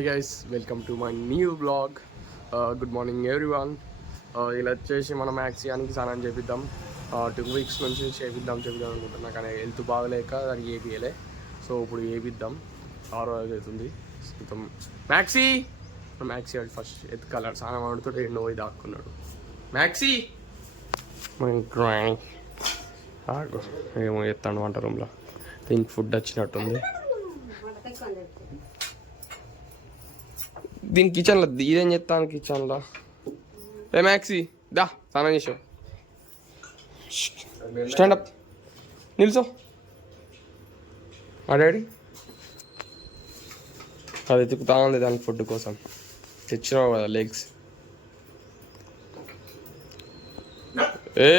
Hi guys, welcome to my new blog. Good morning everyone. ఇలా వచ్చేసి మనం యాక్సియానికి స్నానం చేపిద్దాం. 2 weeks నుంచి చేపిద్దాం అనుకుంటున్నా, కానీ హెల్త్ బాగలేక దానికి ఏపీయలే. సో ఇప్పుడు ఏపిద్దాం. 6 రోజులు అవుతుంది. మొత్తం మ్యాక్సీ వాడు ఫస్ట్ ఎత్తుకాల స్నానం ఆడుతూ ఎండో పోయి దాక్కున్నాడు. మ్యాక్సీ ఏమో ఎత్తాడు వంట రూమ్లో. దీనికి ఫుడ్ వచ్చినట్టుంది. దీని కిచెన్లో ఇదేం చెప్తాను కిచెన్లో. ఏ మ్యాక్సీ దా స్నానం చేసావు. స్టాండప్ నిల్చో. మా డాడీ అది ఎత్తుకుతా ఉంది దానికి ఫుడ్ కోసం. తెచ్చినావు కదా లెగ్స్. ఏ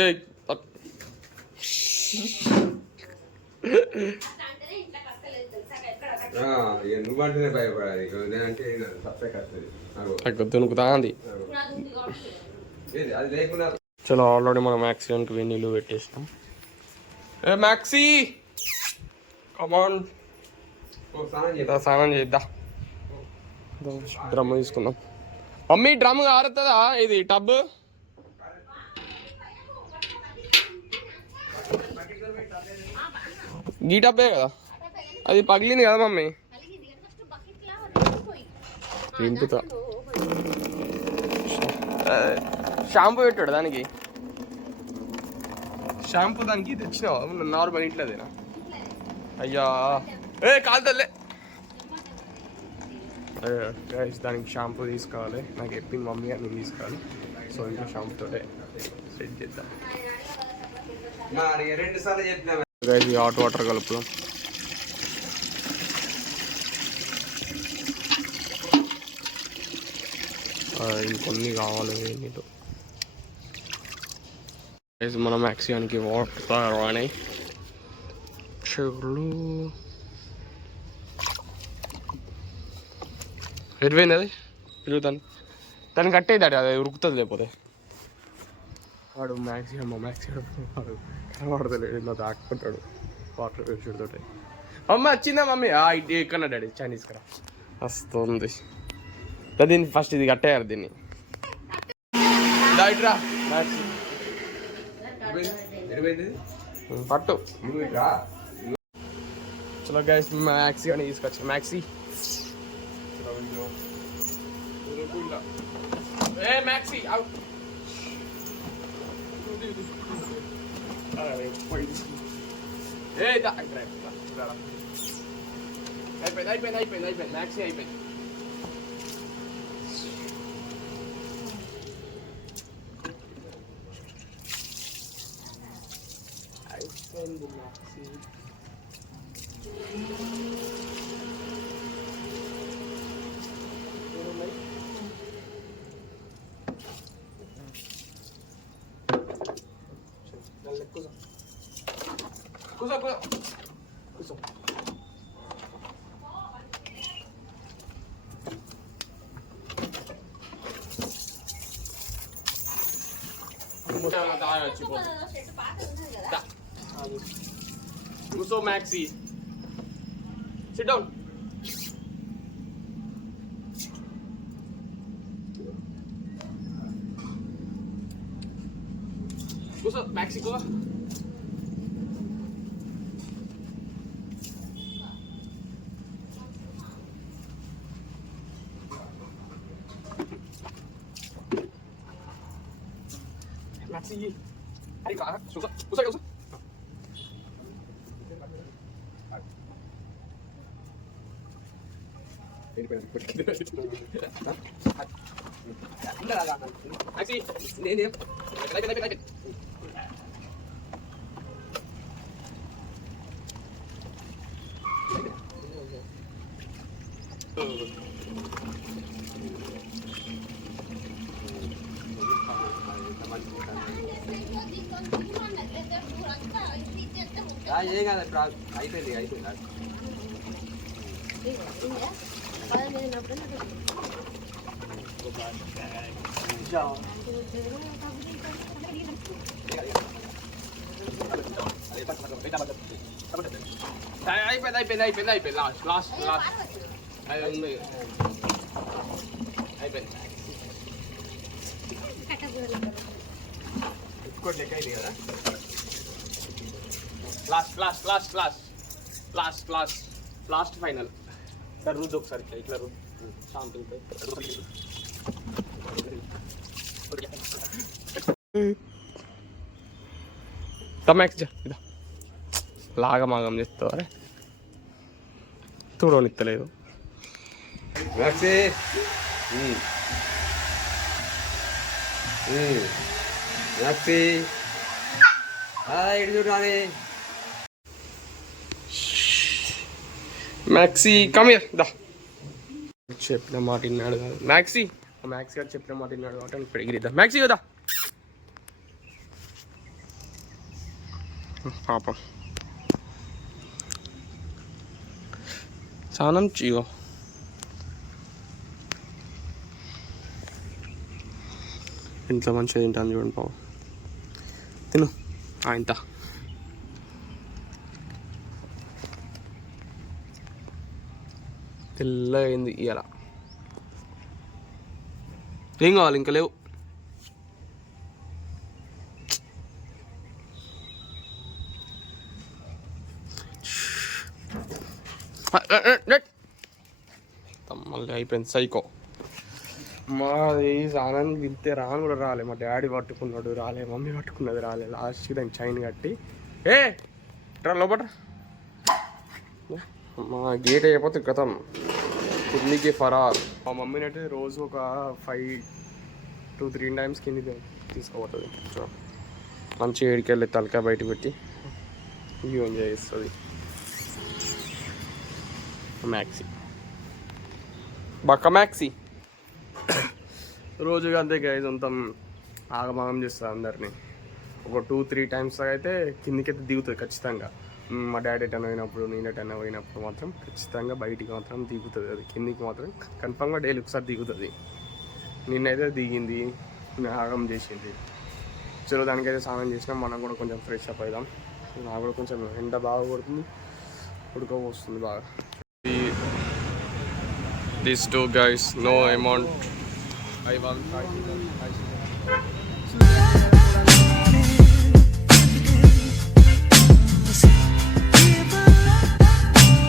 దునుకుతా ఉంది. చలో ఆల్రెడీ మనం యాక్సిడెంట్కి వెన్నీళ్ళు పెట్టేసినాం. ఏ మ్యాక్సీ కమాన్ స్నానం చేద్దా. డ్రమ్ తీసుకుందాం. మమ్మీ డ్రమ్ ఆరుతుందా? ఇది టబ్ గీ టబ్బే కదా, అది పగిలింది కదా మమ్మీ. ఇంపుతా షాంపూ పెట్టాడు దానికి. షాంపూ దానికి తెచ్చినావా? నార్మల్ ఇంట్లో అదేనా? అయ్యా ఏ కాలుతలే. దానికి షాంపూ తీసుకోవాలి. నాకు చెప్పింది మమ్మీ అని నేను తీసుకోవాలి. సో ఇంట్లో షాంపూతో సెట్ చేద్దాం. హాట్ వాటర్ కలుపుదాం. ఇంకొన్ని కావాలి నీతో. మనం మ్యాక్సియానికి వాటర్ రాని చెవులు ఎడిపోయింది. అది తిరుగుతాను దాన్ని కట్టేదాడు, అది ఉరుకుతుంది. లేకపోతే వాడు మ్యాక్సిమం వాడు కనబడతలేడు, ఇలా దాక్కుంటాడు వాటర్ వేసుడుతోటి. మమ్మీ వచ్చిందా? మమ్మీ ఎక్కడ డాడీ చైనీస్ కదా వస్తుంది. దీన్ని ఫస్ట్ ఇది కట్టేయాలి. దీన్ని రా పట్టు. చలో గైస్, మ్యాక్సీ అని తీసుకొచ్చా. మ్యాక్సీ ఏ మ్యాక్సీ అవుట్. అయిపోయింది మ్యాక్సీ అయిపోయింది. కూసో మ్యాక్సీ, సిట్ డౌన్. కూసో మ్యాక్సీ, కూసో. Maxi, ayo kak, susah. Maxi, ini. Naik. ఏం కాదు, అయిపోయింది. అయిపోయింది. లాస్ట్. అది ఉంది. అయిపోయింది. ఇంకోటి లెక్క అయింది కదా. Last final. సార్ రుద్దు ఒకసారి ఇట్లా రుద్దు శాంపుల్తో. తమ్మాక్స్ ఇదా లాగమాగం చేస్తావరే చూడనిత్తలేదు. మ్యాక్సీ కమియర్ దా చెప్పిన మాట విన్నాడు కాదు. మ్యాక్సీ గారు చెప్పిన మాట విన్నాడు కాబట్టి పెరిగిరిద్దా. మ్యాక్సీ కదా పాపం సానం చీగో ఇంట్లో మంచిగా తింటాను చూడండి పాపం. తిను ఇంత తెల్లగా అయింది ఇవాళ. ఏం కావాలి ఇంకా లేవు. మళ్ళీ అయిపోయింది సైకో. మాది ఆనంద్ వింతే రాను కూడా రాలే. మా డాడీ పట్టుకున్నాడు రాలే, మమ్మీ పట్టుకున్నది రాలే. లాస్ట్కి దానికి చైన్ కట్టి ట్రా లోపట మా గేట్ అయిపోతే గతం కిందికి ఫరార్. మా మమ్మీని అయితే రోజు ఒక 5 to 3 times కిందికి తీసుకోబోతుంది. మంచి ఏడికెళ్ళి తలకాయ బయట పెట్టి వ్యూ ఎంజాయ్ చేస్తుంది. మ్యాక్సీ బక్క మ్యాక్సీ రోజుగా అంతే గైజ్ అంతా ఆగమాగం చేస్తుంది అందరినీ. ఒక 2-3 times అయితే కిందికైతే దిగుతుంది ఖచ్చితంగా. మా డాడీ ఎటైనా పోయినప్పుడు, నేను ఎటైనా పోయినప్పుడు మాత్రం ఖచ్చితంగా బయటికి మాత్రం దిగుతుంది. అది కిందికి మాత్రం కన్ఫామ్గా డైలీ ఒకసారి దిగుతుంది. నిన్నైతే దిగింది, ఆగం చేసింది. చలో దానికైతే స్నానం చేసినాం. మనం కూడా కొంచెం ఫ్రెష్ అప్ అవుదాం. నాకు కూడా కొంచెం ఎండ బాగా కొడుతుంది, ఉడకపోస్తుంది బాగా. These two guys, no amount. I want 5 season.